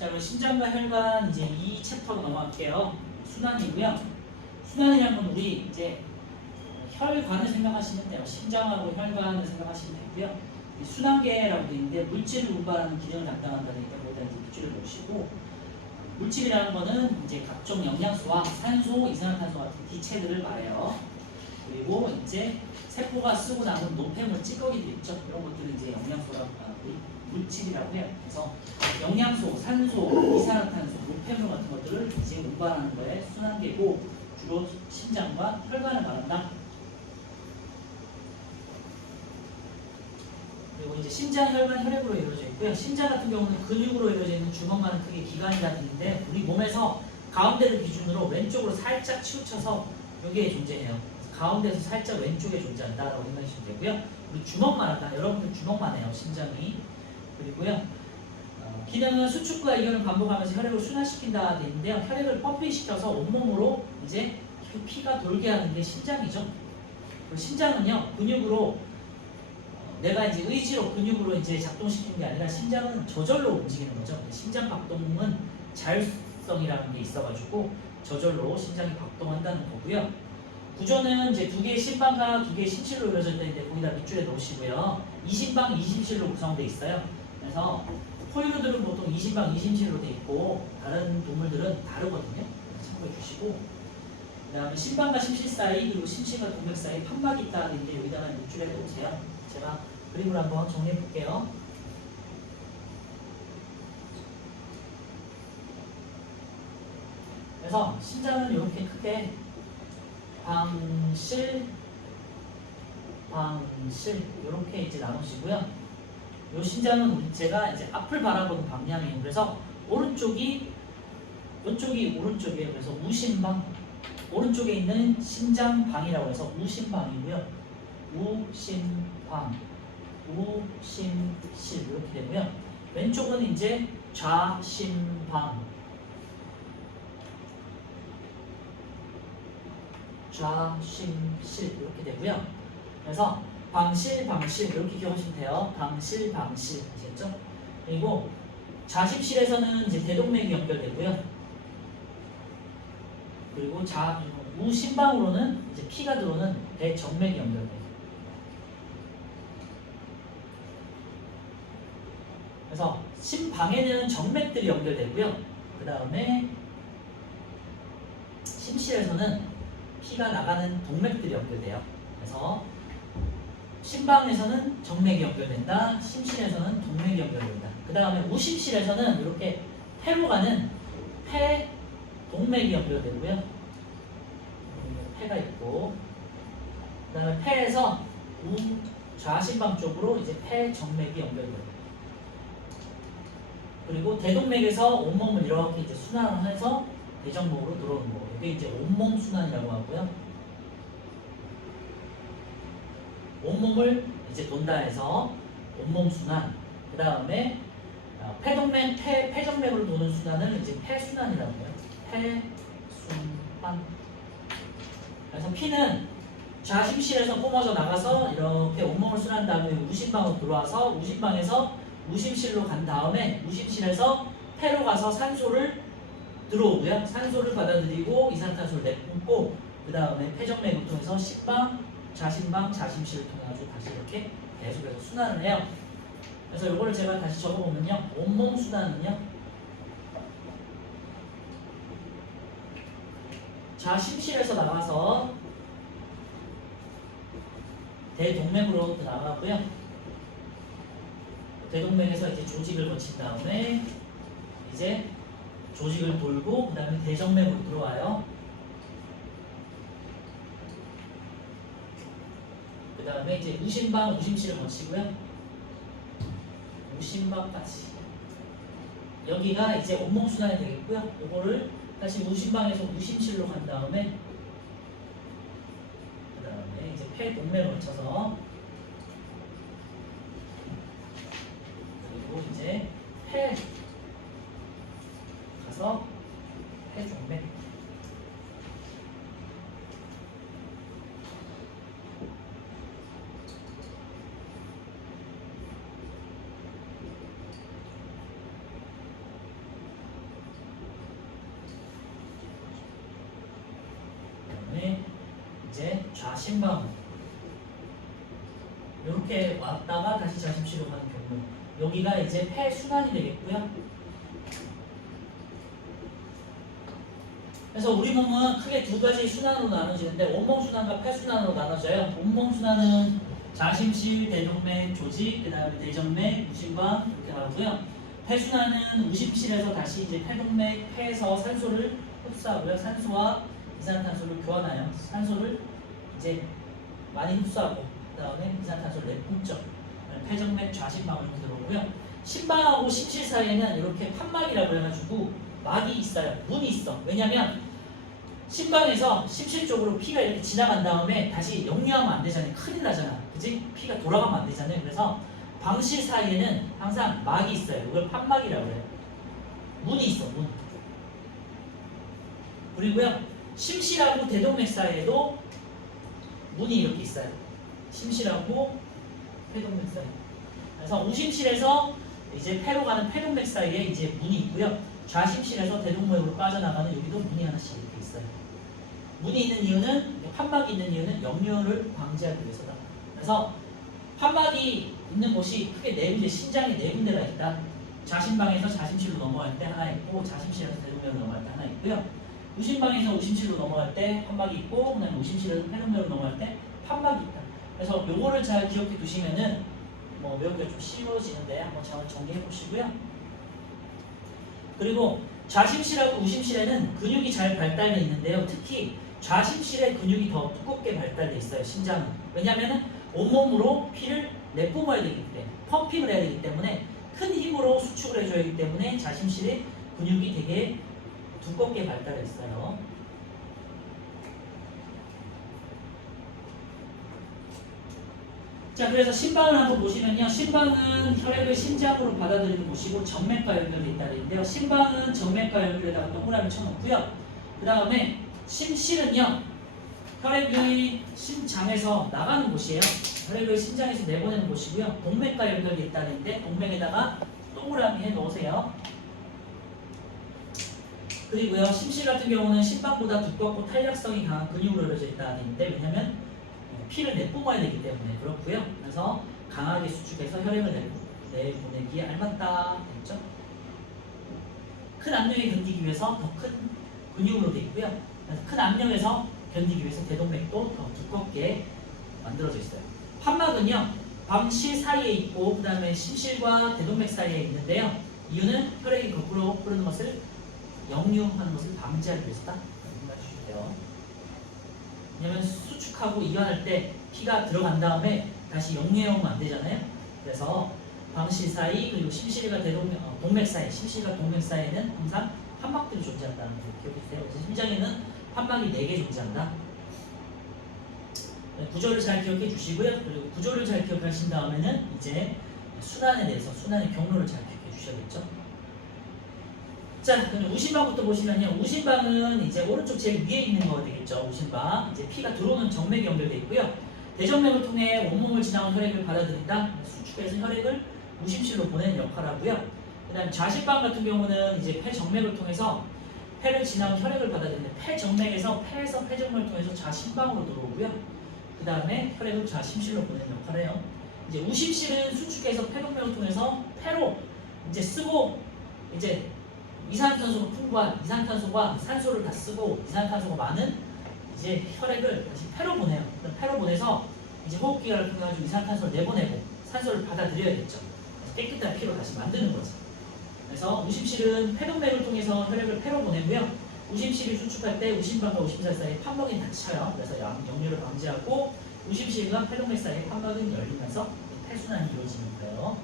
자, 그럼 심장과 혈관 이제 이 챕터로 넘어갈게요. 순환이고요. 순환이란 건 우리 이제 혈관을 생각하시면 돼요. 심장하고 혈관을 생각하시면 되고요. 이 순환계라고 되어 있는데 물질을 운반하는 기능을 담당한다니까 거기다 이제 밑줄을 놓으시고, 물질이라는 거는 이제 각종 영양소와 산소, 이산화탄소 같은 기체들을 말해요. 그리고 이제 세포가 쓰고 남은 노폐물, 찌꺼기들 있죠. 이런 것들을 이제 영양소라고 물질이라고 해요. 그래서 영양소, 산소, 이산화탄소, 노폐물 같은 것들을 이제 운반하는 거에 순환계고, 주로 심장과 혈관을 말한다. 그리고 이제 심장, 혈관, 혈액으로 이루어져 있고요. 심장 같은 경우는 근육으로 이루어져 있는 주먹만한 크기의 기관이라는데, 우리 몸에서 가운데를 기준으로 왼쪽으로 살짝 치우쳐서 여기에 존재해요. 가운데서 살짝 왼쪽에 존재한다라고 생각하시면 되고요. 우리 주먹만 하다. 여러분들 주먹만 해요. 심장이. 그리고요. 기능은 수축과 이완을 반복하면서 혈액을 순환시킨다 돼 있는데요. 혈액을 펌핑시켜서 온몸으로 이제 피가 돌게 하는 게 심장이죠. 심장은요, 근육으로 내가 이제 의지로 근육으로 이제 작동시키는 게 아니라 심장은 저절로 움직이는 거죠. 심장 박동은 자율성이라는 게 있어가지고 저절로 심장이 박동한다는 거고요. 구조는 이제 두 개의 심방과 두 개의 심실로 이루어져 있는데 거기다 밑줄에 놓으시고요. 이심방, 이심실로 구성되어 있어요. 그래서 포유류들은 보통 이심방, 이심실로 되어 있고 다른 동물들은 다르거든요. 참고해 주시고, 그 다음에 심방과 심실 사이, 그리고 심실과 동맥 사이 판막이 있다는 게 여기다가 밑줄에 놓으세요. 제가 그림을 한번 정리해 볼게요. 그래서 심장은 이렇게 크게 방실, 방실 이렇게 이제 나누시고요. 이 심장은 제가 이제 앞을 바라보는 방향이에요. 그래서 오른쪽이 이쪽이 오른쪽이에요. 그래서 우심방, 오른쪽에 있는 심장방이라고 해서 우심방이고요. 우심방, 우심실 이렇게 되고요. 왼쪽은 이제 좌심방, 좌심실 이렇게 되고요. 그래서 방실, 방실 이렇게 기억하시면 돼요. 방실, 방실 아시겠죠? 그리고 좌심실에서는 이제 대동맥이 연결되고요. 그리고 우심방으로는 이제 피가 들어오는 대정맥이 연결돼요. 그래서 심방에는 정맥들이 연결되고요. 그 다음에 심실에서는 피가 나가는 동맥들이 연결돼요. 그래서 심방에서는 정맥이 연결된다. 심실에서는 동맥이 연결된다. 그 다음에 우심실에서는 이렇게 폐로 가는 폐 동맥이 연결되고요. 폐가 있고, 그 다음에 폐에서 좌심방 쪽으로 이제 폐 정맥이 연결돼요. 그리고 대동맥에서 온몸을 이렇게 이제 순환을 해서 대정맥으로 들어오는 거고, 이게 이제 온몸 순환이라고 하고요. 온몸을 이제 돈다 해서 온몸 순환. 그 다음에 폐동맥, 폐정맥으로 도는 순환을 이제 폐순환이라고 해요. 폐순환. 그래서 피는 좌심실에서 뿜어져 나가서 이렇게 온몸을 순환한 다음에 우심방으로 들어와서 우심방에서 우심실로 간 다음에 우심실에서 폐로 가서 산소를 들어오고요. 산소를 받아들이고 이산탄소를 내뿜고, 그 다음에 폐정맥을 통해서 식방, 좌심방, 좌심실을 통해서 다시 이렇게 계속해서 순환을 해요. 그래서 이거를 제가 다시 적어보면요. 온몸 순환은요. 좌심실에서 나가서 대동맥으로 나가고요. 대동맥에서 이제 조직을 거친 다음에 이제 조직을 돌고 그 다음에 대정맥으로 들어와요. 그 다음에 이제 우심방, 우심실을 거치고요. 우심방까지. 여기가 이제 온몸 순환이 되겠고요. 이거를 다시 우심방에서 우심실로 간 다음에 그 다음에 이제 폐 동맥을 거쳐서 그리고 이제 폐 가서 폐 종맥. 좌심방 이렇게 왔다가 다시 자심실로 가는 경우 여기가 이제 폐 순환이 되겠고요. 그래서 우리 몸은 크게 두 가지 순환으로 나눠지는데 온몸 순환과 폐 순환으로 나눠져요. 온몸 순환은 좌심실, 대동맥, 조직, 그 다음에 대정맥, 우심방 이렇게 나오고요. 폐 순환은 우심실에서 다시 이제 폐동맥, 폐에서 산소를 흡수하고요. 산소와 이산화탄소를 교환하여 산소를 이제 많이 흡수하고 그 다음에 이산화탄소를 내뿜죠. 폐정맥, 좌심방으로 이렇게 들어오고요. 심방하고 심실 사이에는 이렇게 판막이라고 해가지고 막이 있어요. 문이 있어. 왜냐면 심방에서 심실 쪽으로 피가 이렇게 지나간 다음에 다시 역류하면 안 되잖아요. 큰일 나잖아. 그지? 피가 돌아가면 안 되잖아요. 그래서 방실 사이에는 항상 막이 있어요. 이걸 판막이라고 해요. 문이 있어. 문. 그리고요. 심실하고 대동맥 사이에도 문이 이렇게 있어요. 심실하고 폐동맥 사이. 그래서 우심실에서 이제 폐로 가는 폐동맥 사이에 이제 문이 있고요. 좌심실에서 대동맥으로 빠져나가는 여기도 문이 하나씩 이렇게 있어요. 문이 있는 이유는 판막이 있는 이유는 역류를 방지하기 위해서다. 그래서 판막이 있는 곳이 크게 네 군데, 심장에 네 군데가 있다. 좌심방에서 좌심실로 넘어갈 때 하나 있고 좌심실에서 대동맥으로 넘어갈 때 하나 있고요. 우심방에서 우심실로 넘어갈 때 판막이 있고 그다음에 우심실에서 폐동맥으로 넘어갈 때 판막이 있다. 그래서 요거를 잘 기억해 두시면은 뭐 외우기가 좀 쉬워지는데 한번 잘 정리해 보시고요. 그리고 좌심실하고 우심실에는 근육이 잘 발달되어 있는데요. 특히 좌심실의 근육이 더 두껍게 발달되어 있어요. 심장은. 왜냐하면 온몸으로 피를 내뿜어야 되기 때문에 펌핑을 해야 되기 때문에 큰 힘으로 수축을 해줘야 하기 때문에 좌심실의 근육이 되게 두껍게 발달해 있어요. 자, 그래서 심방을 한번 보시면요. 심방은 혈액을 심장으로 받아들이는 곳이고 정맥과 연결되어 있다는 얘기인데요. 심방은 정맥과 연결되다가 동그라미 쳐놓고요. 그 다음에 심실은요. 혈액이 심장에서 나가는 곳이에요. 혈액을 심장에서 내보내는 곳이고요. 동맥과 연결되어 있다는 얘기인데 동맥에다가 동그라미 해 놓으세요. 그리고요. 심실 같은 경우는 심방보다 두껍고 탄력성이 강한 근육으로 이루어져 있다는 얘기인데 왜냐면 피를 내뿜어야 되기 때문에 그렇고요. 그래서 강하게 수축해서 혈액을 내보내기에 알맞다 했죠. 큰 압력에 견디기 위해서 더 큰 근육으로 되어 있고요. 그래서 큰 압력에서 견디기 위해서 대동맥도 더 두껍게 만들어져 있어요. 판막은요. 방실 사이에 있고 그 다음에 심실과 대동맥 사이에 있는데요. 이유는 혈액이 거꾸로 흐르는 것을 역류하는 것을 방지하기 위해서다. 생각해 주세요. 왜냐면 수축하고 이완할 때 피가 들어간 다음에 다시 역류하면 안 되잖아요. 그래서 방실 사이 그리고 심실과 동맥 사이, 심실과 동맥 사이에는 항상 판막들이 존재한다는 걸 기억해 주세요. 그래서 심장에는 판막이 4개 존재한다. 구조를 잘 기억해 주시고요. 그리고 구조를 잘 기억하신 다음에는 이제 순환에 대해서 순환의 경로를 잘 기억해 주셔야겠죠. 자, 그럼 우심방부터 보시면요. 우심방은 이제 오른쪽 제일 위에 있는 거 되겠죠. 우심방. 이제 피가 들어오는 정맥이 연결되어 있고요. 대정맥을 통해 온몸을 지나온 혈액을 받아들인다. 수축해서 혈액을 우심실로 보내는 역할을 하고요. 그 다음에 좌심방 같은 경우는 이제 폐정맥을 통해서 폐를 지나온 혈액을 받아들이는데 폐정맥에서 폐에서 폐정맥을 통해서 좌심방으로 들어오고요. 그 다음에 혈액을 좌심실로 보내는 역할을 해요. 이제 우심실은 수축해서 폐동맥을 통해서 폐로 이제 쓰고 이제 이산화탄소가 풍부한 이산화탄소와 산소를 다 쓰고 이산화탄소가 많은 이제 혈액을 다시 폐로 보내요. 그럼 폐로 보내서 이제 호흡기관을 통해 가지고 이산화탄소를 내보내고 산소를 받아들여야겠죠. 깨끗한 피로 다시 만드는 거죠. 그래서 우심실은 폐동맥을 통해서 혈액을 폐로 보내고요. 우심실이 수축할 때 우심방과 우심살 사이에 판막이 닫혀요. 그래서 역류를 방지하고 우심실과 폐동맥 사이에 판막은 열리면서 폐순환이 이루어지는 거예요.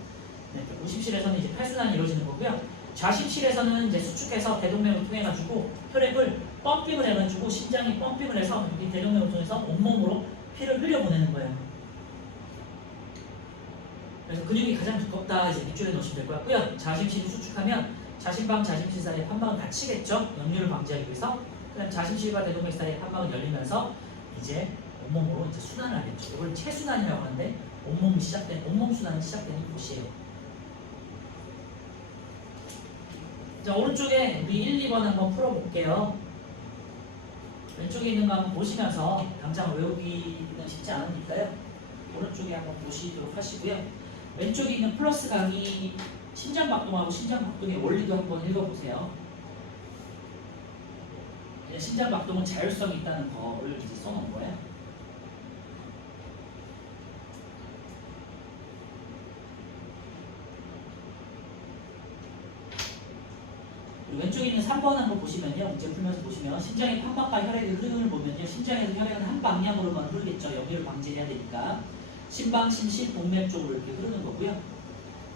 네, 우심실에서는 이제 폐순환이 이루어지는 거고요. 좌심실에서는 이제 수축해서 대동맥을 통해 가지고 혈액을 펌핑을 해가지고 심장이 펌핑을 해서 이 대동맥을 통해서 온몸으로 피를 흘려보내는 거예요. 그래서 근육이 가장 두껍다 이제 밑줄에 넣으시면 될 것 같고요. 좌심실이 수축하면 좌심방, 좌심실 사이에 판막은 닫히겠죠. 역류를 방지하기 위해서. 그다음 좌심실과 대동맥 사이에 판막은 열리면서 이제 온몸으로 이제 순환을 하겠죠. 이걸 체순환이라고 하는데 온몸 순환이 시작되는 곳이에요. 자, 오른쪽에 우리 1, 2번 한번 풀어볼게요. 왼쪽에 있는 거 한번 보시면서 당장 외우기는 쉽지 않으니까요. 오른쪽에 한번 보시도록 하시고요. 왼쪽에 있는 플러스 강의 심장박동하고 심장박동의 원리도 한번 읽어보세요. 심장박동은 자율성이 있다는 거를 이제 써놓은 거예요. 왼쪽에 있는 3번 한번 보시면요. 문제 풀면서 보시면 심장의 판막과 혈액의 흐름을 보면요. 심장에서 혈액은 한 방향으로만 흐르겠죠. 역류를 방지해야 되니까. 심방, 심실, 동맥 쪽으로 이렇게 흐르는 거고요.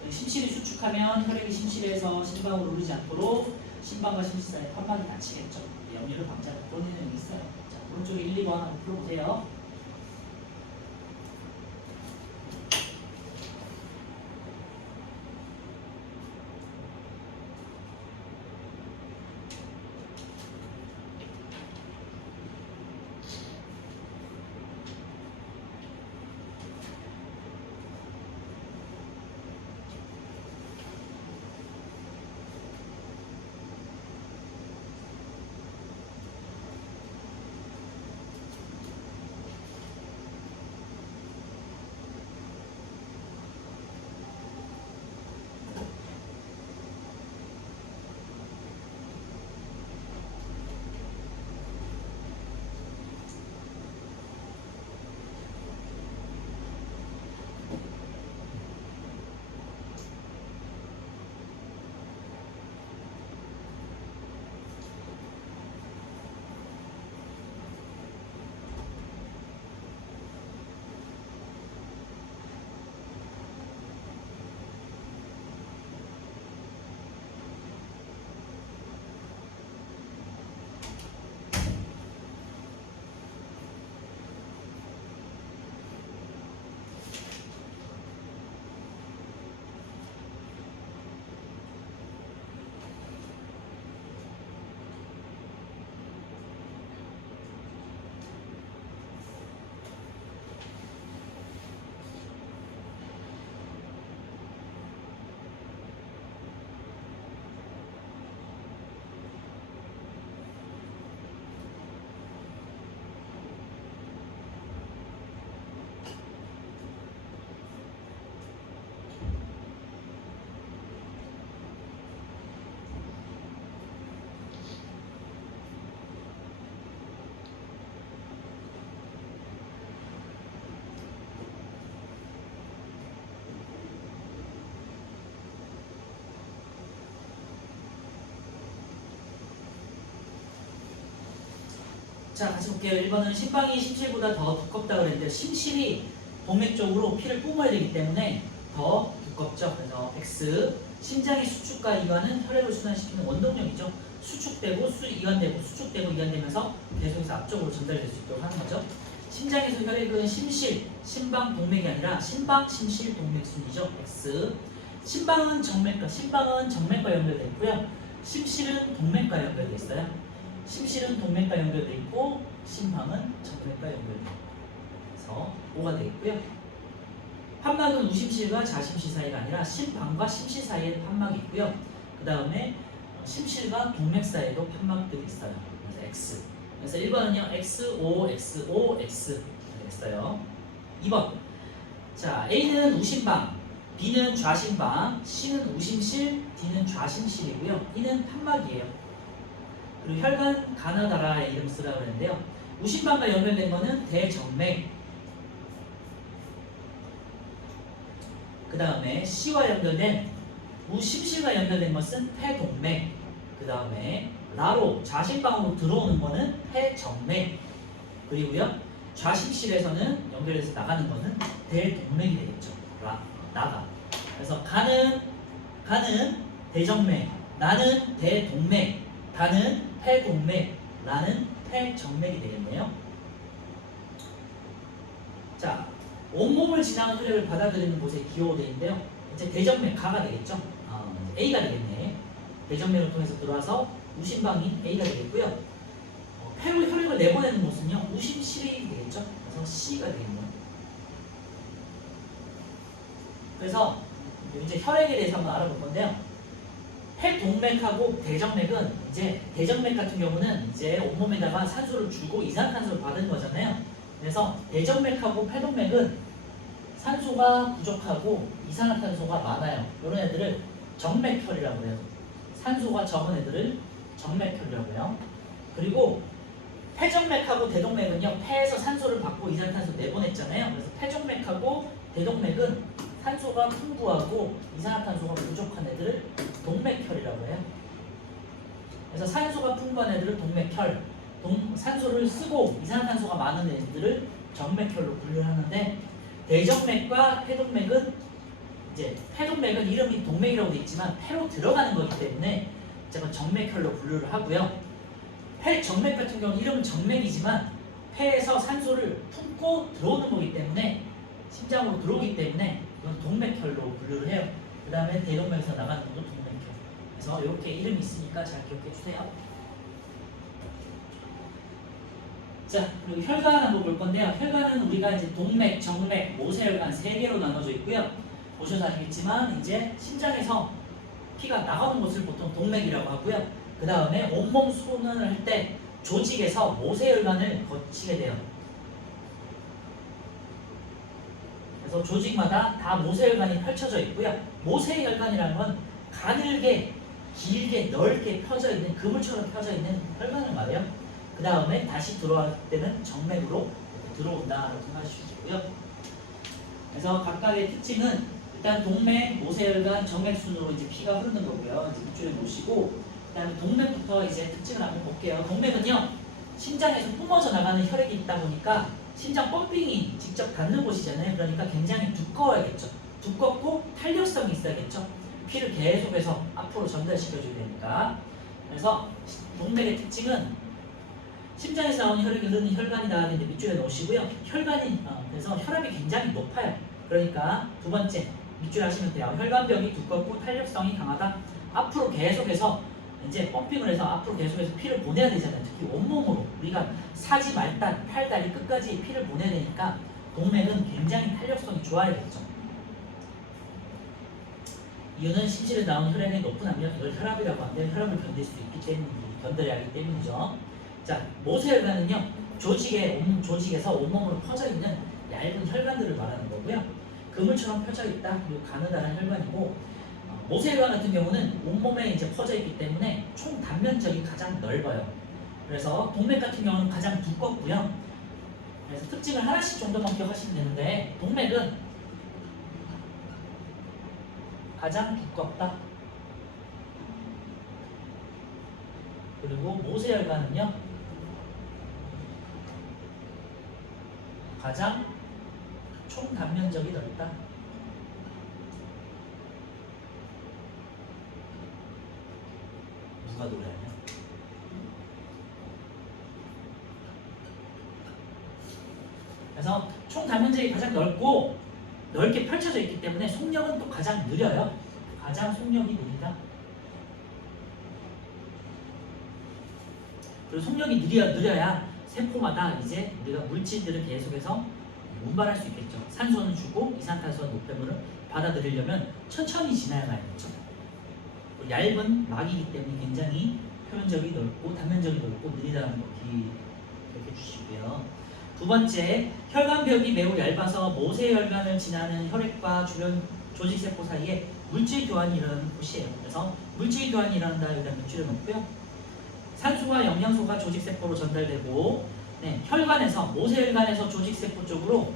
심실이 수축하면 혈액이 심실에서 심방으로 흐르지 않도록 심방과 심실 사이에 판막이 닫히겠죠. 역류를 방지하는 그런 내용이 있어요. 자, 오른쪽에 1, 2번 한번 풀어보세요. 자, 같이 볼게요. 1번은 심방이 심실보다 더 두껍다고 그랬는데 심실이 동맥 쪽으로 피를 뿜어야 되기 때문에 더 두껍죠. 그래서 X. 심장의 수축과 이완은 혈액을 순환시키는 원동력이죠. 수축되고 이완되고 수축되고 이완되면서 계속해서 앞쪽으로 전달될 수 있도록 하는 거죠. 심장에서 혈액은 심실, 심방 동맥이 아니라 심방, 심실, 동맥 순이죠. X. 심방은 정맥과 연결되어 있고요. 심실은 동맥과 연결되어 있어요. 심실은 동맥과 연결되어 있고 심방은 정맥과 연결되어 있어서 O가 되겠고요. 판막은 우심실과 자심실 사이가 아니라 심방과 심실 사이에 판막이 있고요. 그 다음에 심실과 동맥 사이에도 판막들이 있어요. 그래서 X. 그래서 1번은요. X, O, X, O, X 되겠어요. 2번. 자, A는 우심방, B는 좌심방, C는 우심실, D는 좌심실이고요. E는 판막이에요. 그리고 혈관 가나다라의 이름 쓰라고 그랬는데요. 우심방과 연결된 거는 대정맥. 그 다음에 C와 연결된 우심실과 연결된 것은 폐동맥. 그 다음에 나로 좌심방으로 들어오는 거는 폐정맥. 그리고요 좌심실에서는 연결해서 나가는 거는 대동맥이 되겠죠. 나가. 그래서 가는 대정맥, 나는 대동맥, 다는 폐동맥, 나는 폐정맥이 되겠네요. 자, 온몸을 지나는 혈액을 받아들이는 곳에 기호되어 있는데요. 이제 대정맥, 가가 되겠죠. A가 되겠네. 대정맥을 통해서 들어와서 우심방인 A가 되겠고요. 폐로 혈액을 내보내는 곳은요. 우심실이 되겠죠. 그래서 C가 되겠네요. 그래서 이제 혈액에 대해서 한번 알아볼 건데요. 폐동맥하고 대정맥은 이제 대정맥 같은 경우는 이제 온몸에다가 산소를 주고 이산화탄소를 받은 거잖아요. 그래서 대정맥하고 폐동맥은 산소가 부족하고 이산화탄소가 많아요. 이런 애들을 정맥혈이라고 해요. 산소가 적은 애들을 정맥혈이라고 해요. 그리고 폐정맥하고 대동맥은요, 폐에서 산소를 받고 이산화탄소 내보냈잖아요. 그래서 폐정맥하고 대동맥은 산소가 풍부하고 이산화탄소가 부족한 애들을 동맥혈이라고 해요. 그래서 산소가 풍부한 애들을 동맥혈, 산소를 쓰고 이산화탄소가 많은 애들을 정맥혈로 분류를 하는데, 대정맥과 폐동맥은 이제 폐동맥은 이름이 동맥이라고 되어 있지만 폐로 들어가는 거기 때문에 제가 정맥혈로 분류를 하고요. 폐정맥 같은 경우는 이름은 정맥이지만 폐에서 산소를 품고 들어오는 거기 때문에 심장으로 들어오기 때문에 이건 동맥혈로 분류를 해요. 그 다음에 대동맥에서 나가는 것도 동맥혈. 그래서 이렇게 이름이 있으니까 잘 기억해 주세요. 자, 그리고 혈관 한번 볼 건데요. 혈관은 우리가 이제 동맥, 정맥, 모세혈관 3개로 나눠져 있고요. 보셔서 아시겠지만 이제 심장에서 피가 나가는 곳을 보통 동맥이라고 하고요. 그 다음에 온몸 순환을 할 때 조직에서 모세혈관을 거치게 돼요. 그래서 조직마다 다 모세혈관이 펼쳐져 있고요. 모세혈관이라는 건 가늘게, 길게, 넓게 펴져 있는, 그물처럼 펴져 있는 혈관을 말해요. 그 다음에 다시 들어갈 때는 정맥으로 들어온다라고 생각하시고요. 그래서 각각의 특징은 일단 동맥, 모세혈관, 정맥 순으로 이제 피가 흐르는 거고요. 이제 밑줄에 놓으시고, 그다음에 동맥부터 이제 특징을 한번 볼게요. 동맥은요, 심장에서 뿜어져 나가는 혈액이 있다 보니까 심장 펌핑이 직접 닿는 곳이잖아요. 그러니까 굉장히 두꺼워야겠죠. 두껍고 탄력성이 있어야겠죠. 피를 계속해서 앞으로 전달시켜줘야 되니까. 그래서 동맥의 특징은 심장에서 나오는 혈액이 흐르는 혈관이다. 근데 밑줄에 놓으시고요. 혈관이 그래서 혈압이 굉장히 높아요. 그러니까 두 번째 밑줄 하시면 돼요. 혈관벽이 두껍고 탄력성이 강하다. 앞으로 계속해서 이제 펌핑을 해서 앞으로 계속해서 피를 보내야 되잖아요. 특히 온몸으로 우리가 사지 말단, 팔다리 끝까지 피를 보내야 되니까 동맥은 굉장히 탄력성이 좋아야겠죠. 이유는 심실에 나오는 혈액의 높은 압력, 이걸 혈압이라고 하는데 혈압을 견딜 수 있기 때문이죠. 견뎌야 하기 때문이죠. 자, 모세혈관은요, 조직에서 온몸으로 퍼져 있는 얇은 혈관들을 말하는 거고요. 그물처럼 펴져 있다. 그리고 가느다란 혈관이고, 모세혈관 같은 경우는 온몸에 이제 퍼져 있기 때문에 총 단면적이 가장 넓어요. 그래서 동맥 같은 경우는 가장 두껍고요. 그래서 특징을 하나씩 정도만 기억하시면 되는데, 동맥은 가장 두껍다. 그리고 모세혈관은요, 가장 총 단면적이 넓다. 누가 노래하냐? 그래서 총 단면적이 가장 넓고 넓게 펼쳐져 있기 때문에 속력은 또 가장 느려요. 가장 속력이 느리다. 그리고 속력이 느려야 세포마다 이제 우리가 물질들을 계속해서 운반할 수 있겠죠. 산소는 주고 이산화탄소와 노폐물을 받아들이려면 천천히 지나가야겠죠. 얇은 막이기 때문에 굉장히 표면적이 넓고 단면적이 넓고 느리다는 거 기억해 주시고요. 두 번째, 혈관벽이 매우 얇아서 모세혈관을 지나는 혈액과 주변 조직세포 사이에 물질 교환이 일어나는 곳이에요. 그래서 물질 교환이 일어난다. 여기다 밑줄에 놓고요. 산소와 영양소가 조직세포로 전달되고, 혈관에서 모세혈관에서 조직세포 쪽으로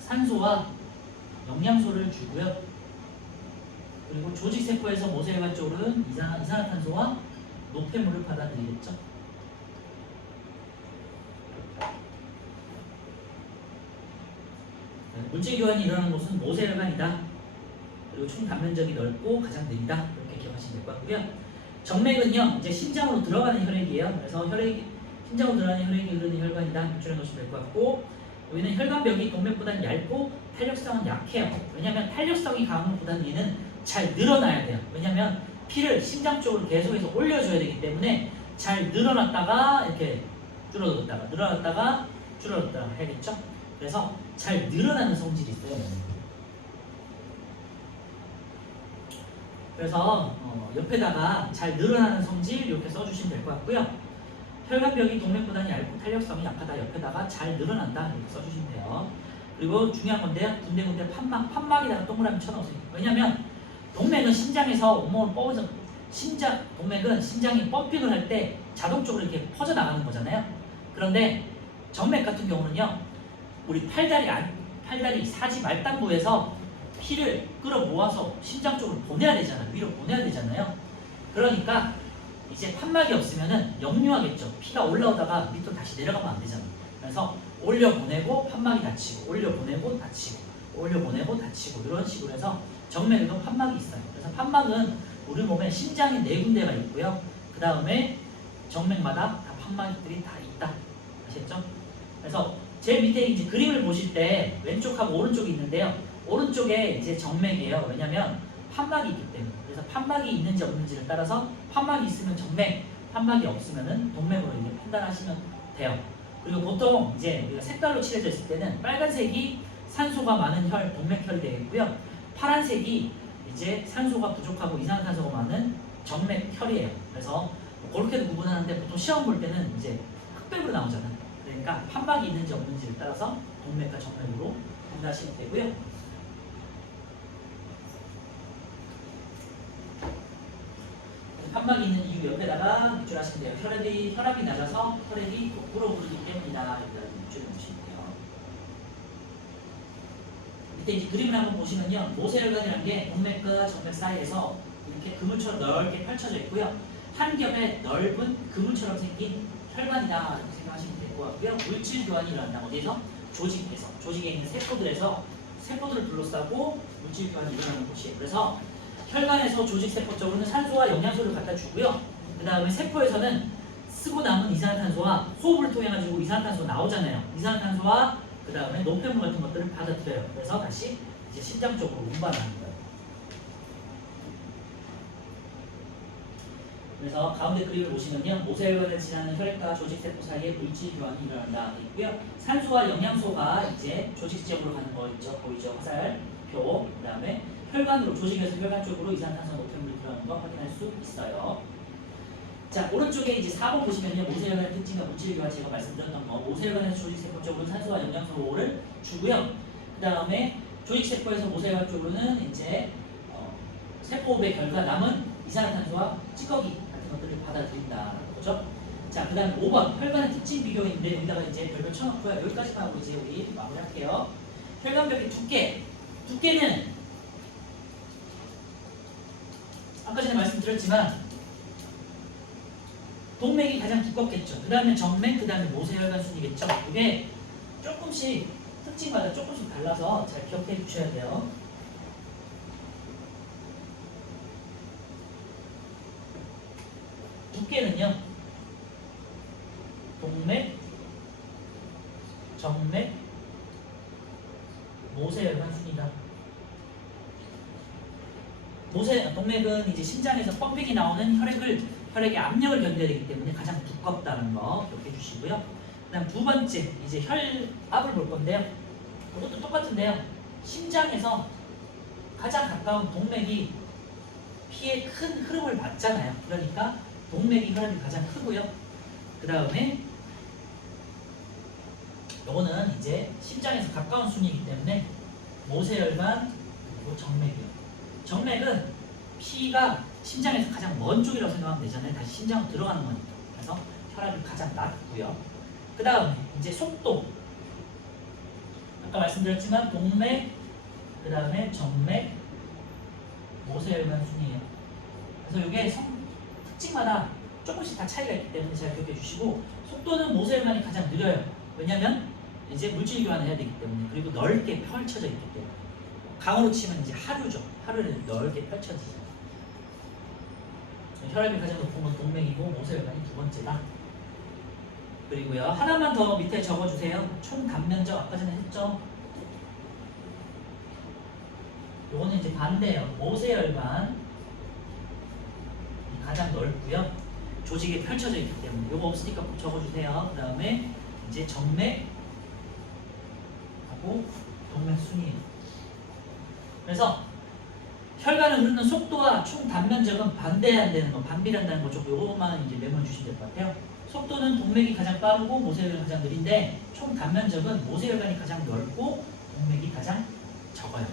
산소와 영양소를 주고요. 그리고 조직세포에서 모세혈관 쪽으로는 이산화탄소와 노폐물을 받아들이겠죠. 물질 교환이 일어나는 곳은 모세혈관이다. 그리고 총 단면적이 넓고 가장 느리다. 이렇게 기억하시면 될 것 같고요. 정맥은요, 이제 심장으로 들어가는 혈액이에요. 그래서 심장으로 들어가는 혈액이 흐르는 혈관이다. 밑줄에 넣으시면 될 것 같고, 여기는 혈관벽이 동맥보다는 얇고 탄력성은 약해요. 왜냐하면 탄력성이 강한 것보다는 얘는 잘 늘어나야 돼요. 왜냐하면 피를 심장 쪽으로 계속해서 올려줘야 되기 때문에 잘 늘어났다가 이렇게 줄어들었다가 늘어났다가 줄어들었다가 해야겠죠. 그래서 잘 늘어나는 성질이 있어요. 그래서 옆에다가 잘 늘어나는 성질 이렇게 써주시면 될 것 같고요. 혈관벽이 동맥보다는 얇고 탄력성이 약하다. 옆에다가 잘 늘어난다. 이렇게 써주시면 돼요. 그리고 중요한 건데요. 군데군데 판막에다가 동그라미 쳐넣으세요. 왜냐면 동맥은 심장에서 온몸을 뻗어 동맥은 심장이 펌핑을 할 때 자동적으로 이렇게 퍼져나가는 거잖아요. 그런데 정맥 같은 경우는요. 우리 팔다리 사지 말단부에서 피를 끌어모아서 심장 쪽으로 보내야 되잖아요. 위로 보내야 되잖아요. 그러니까 이제 판막이 없으면은 역류하겠죠. 피가 올라오다가 밑으로 다시 내려가면 안 되잖아요. 그래서 올려보내고 판막이 닫히고 올려보내고 닫히고 올려보내고 닫히고 이런 식으로 해서 정맥에도 판막이 있어요. 그래서 판막은 우리 몸에 심장이 4군데가 있고요. 그 다음에 정맥마다 다 판막들이 다 있다. 아시겠죠? 그래서 제일 밑에 이제 그림을 보실 때 왼쪽하고 오른쪽이 있는데요. 오른쪽에 이제 정맥이에요. 왜냐면 판막이 있기 때문에. 그래서 판막이 있는지 없는지를 따라서 판막이 있으면 정맥, 판막이 없으면은 동맥으로 이제 판단하시면 돼요. 그리고 보통 이제 우리가 색깔로 칠해져 있을 때는 빨간색이 산소가 많은 혈, 동맥혈이 되겠고요. 파란색이 이제 산소가 부족하고 이산화탄소가 많은 정맥혈이에요. 그래서 그렇게도 구분하는데 보통 시험 볼 때는 이제 흑백으로 나오잖아요. 그러니까 판막이 있는지 없는지를 따라서 동맥과 정맥으로 판단하시면 되고요. 판막이 있는 이유 옆에다가 밑줄 하시면 돼요. 혈압이 낮아서 혈액이 거꾸로 흐르기 때문이다. 이런 밑줄을 보시면 돼요. 밑에 이제 그림을 한번 보시면요. 모세혈관이라는 게 동맥과 정맥 사이에서 이렇게 그물처럼 넓게 펼쳐져 있고요. 한 겹에 넓은 그물처럼 생긴 혈관이다. 이렇게 생각하시면 될 것 같고요. 물질 교환이 일어난다. 어디에서? 조직에 있는 세포들에서 세포들을 둘러싸고 물질 교환이 일어나는 곳이에요. 그래서 혈관에서 조직세포 쪽으로는 산소와 영양소를 갖다 주고요. 그 다음에 세포에서는 쓰고 남은 이산화탄소와 호흡을 통해 가지고 이산화탄소가 나오잖아요. 이산화탄소와 그 다음에 노폐물 같은 것들을 받아들여요. 그래서 다시 이제 심장 쪽으로 운반하는 거예요. 그래서 가운데 그림을 보시면요. 모세혈관을 지나는 혈액과 조직세포 사이에 물질 교환이 일어난다 있고요. 산소와 영양소가 이제 조직 지역으로 가는 거 있죠. 보이죠? 화살표. 그 다음에 혈관으로 조직에서 혈관 쪽으로 이산화탄소 노폐물이 들어가는 거 확인할 수 있어요. 자, 오른쪽에 이제 4번 보시면요. 모세혈관의 특징과 물질 교환 제가 말씀드렸던 거. 모세혈관에서 조직세포 쪽으로는 산소와 영양소를 주고요. 그 다음에 조직세포에서 모세혈관 쪽으로는 이제 세포호흡의 결과 남은 이산화탄소와 찌꺼기 같은 것들을 받아들인다. 그죠? 자, 그 다음 5번 혈관의 특징 비교인데 여기다가 이제 별별 쳐놓고요. 여기까지만 하고 이제 우리 마무리할게요. 혈관벽의 두께는 아까 전에 말씀드렸지만 동맥이 가장 두껍겠죠. 그 다음에 정맥, 그 다음에 모세혈관 순이겠죠. 이게 조금씩 특징마다 조금씩 달라서 잘 기억해 주셔야 돼요. 두께는요. 동맥, 정맥, 모세혈관 순이다. 동맥은 이제 심장에서 펌핑이 나오는 혈액의 압력을 견뎌야 되기 때문에 가장 두껍다는 거 기억해 주시고요. 그 다음 두 번째, 이제 혈압을 볼 건데요. 그것도 똑같은데요. 심장에서 가장 가까운 동맥이 피의 큰 흐름을 막잖아요. 그러니까 동맥이 혈압이 가장 크고요. 그 다음에 요거는 이제 심장에서 가까운 순이기 때문에 모세혈관 그리고 정맥이요. 정맥은 피가 심장에서 가장 먼 쪽이라고 생각하면 되잖아요. 다시 심장으로 들어가는 거니까. 그래서 혈압이 가장 낮고요. 그 다음에 이제 속도. 아까 말씀드렸지만 동맥, 그 다음에 정맥, 모세혈관 순이에요. 그래서 이게 특징마다 조금씩 다 차이가 있기 때문에 잘 기억해 주시고, 속도는 모세혈관이 가장 느려요. 왜냐면 이제 물질 교환을 해야 되기 때문에, 그리고 넓게 펼쳐져 있기 때문에. 강으로 치면 이제 하류죠. 하류는 넓게 펼쳐지죠. 혈압이 가장 높은 건 동맥이고 모세혈관이 두 번째다. 그리고요, 하나만 더 밑에 적어주세요. 총 단면적 아까 전에 했죠. 요거는 이제 반대예요. 모세혈관이 가장 넓고요. 조직이 펼쳐져 있기 때문에 요거 없으니까 꼭 적어주세요. 그 다음에 이제 정맥하고 동맥 순이에요. 그래서 혈관을 흐르는 속도와 총 단면적은 반대한다는 거, 반비례한다는 거 좀 요것만 이제 메모해 주시면 될 것 같아요. 속도는 동맥이 가장 빠르고 모세혈관이 가장 느린데 총 단면적은 모세혈관이 가장 넓고 동맥이 가장 적어요.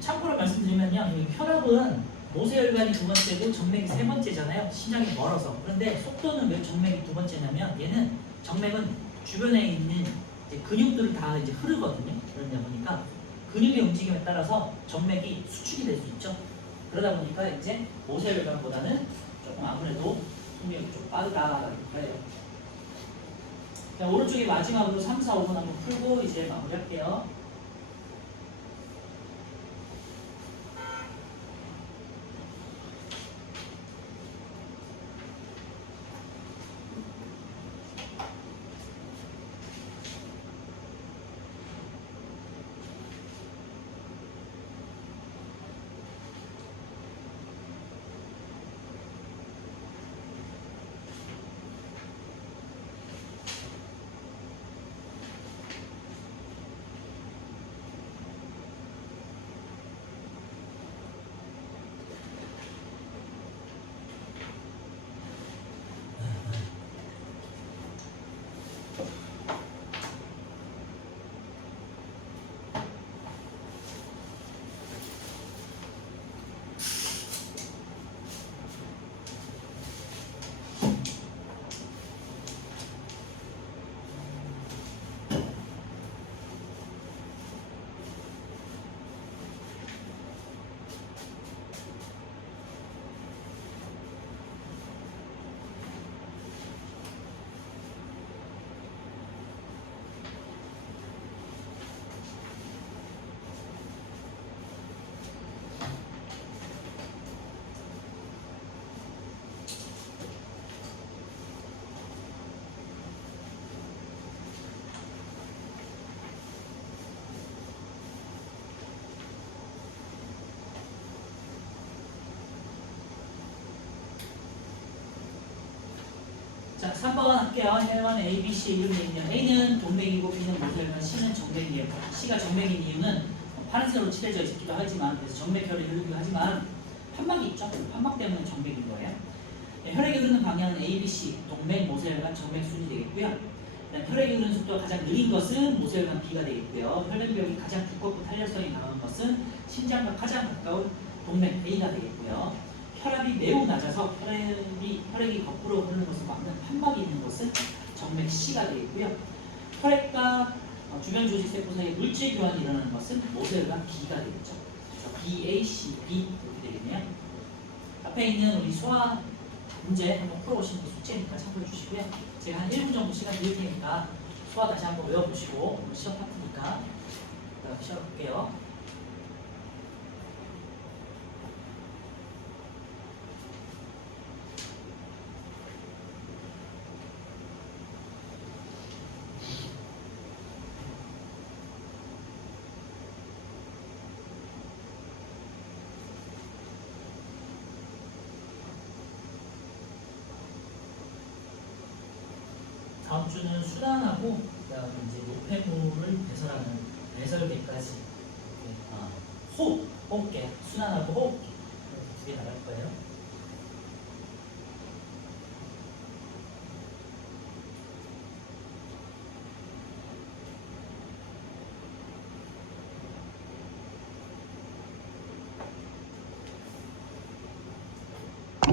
참고로 말씀드리면요, 이 혈압은 모세혈관이 두 번째고 정맥이 세 번째잖아요. 심장이 멀어서. 그런데 속도는 왜 정맥이 두 번째냐면 얘는 정맥은 주변에 있는 이제 근육들을 다 이제 흐르거든요. 그러다 보니까 근육의 움직임에 따라서 정맥이 수축이 될 수 있죠. 그러다 보니까 이제 모세혈관보다는 조금 아무래도 속력이 좀 빠르다 이렇게 해요. 자, 오른쪽에 마지막으로 3, 4, 5분 한번 풀고 이제 마무리할게요. 자, 3번 할게요. 혈관 A, B, C 이름이 있네요. A는 동맥이고 B는 모세혈관, C는 정맥이에요. C가 정맥인 이유는 파란색으로 칠해져 있기도 하지만, 그래서 정맥혈이 흐르기도 하지만 판막이 있죠. 판막 때문에 정맥인 거예요. 네, 혈액이 흐르는 방향은 A, B, C, 동맥, 모세혈관, 정맥 순이 되겠고요. 혈액이 흐르는 속도가 가장 느린 것은 모세혈관 B가 되겠고요. 혈액벽이 가장 두껍고 탄력성이 강한 것은 심장과 가장 가까운 동맥 A가 되겠고요. 혈압이 매우 낮아서 혈액이 거꾸로 흐르는 것을 막는 판막이 있는 것은 정맥 C가 되겠고요. 혈액과 주변 조직 세포 사이에 물질 교환이 일어나는 것은 모세혈관 B가 되겠죠. 그래서 B, A, C, B 이렇게 되겠네요. 앞에 있는 우리 소화 문제 한번 풀어보시는 게 숙제니까 참고해 주시고요. 제가 한 1분 정도 시간 드릴 테니까 소화 다시 한번 외워보시고 시험 파트니까 시작할게요. 다음 주는 순환하고 그다음에 이제 노폐물을 배설하는 배설계까지 호흡계 순환하고 호흡계 두 개 나갈 거예요.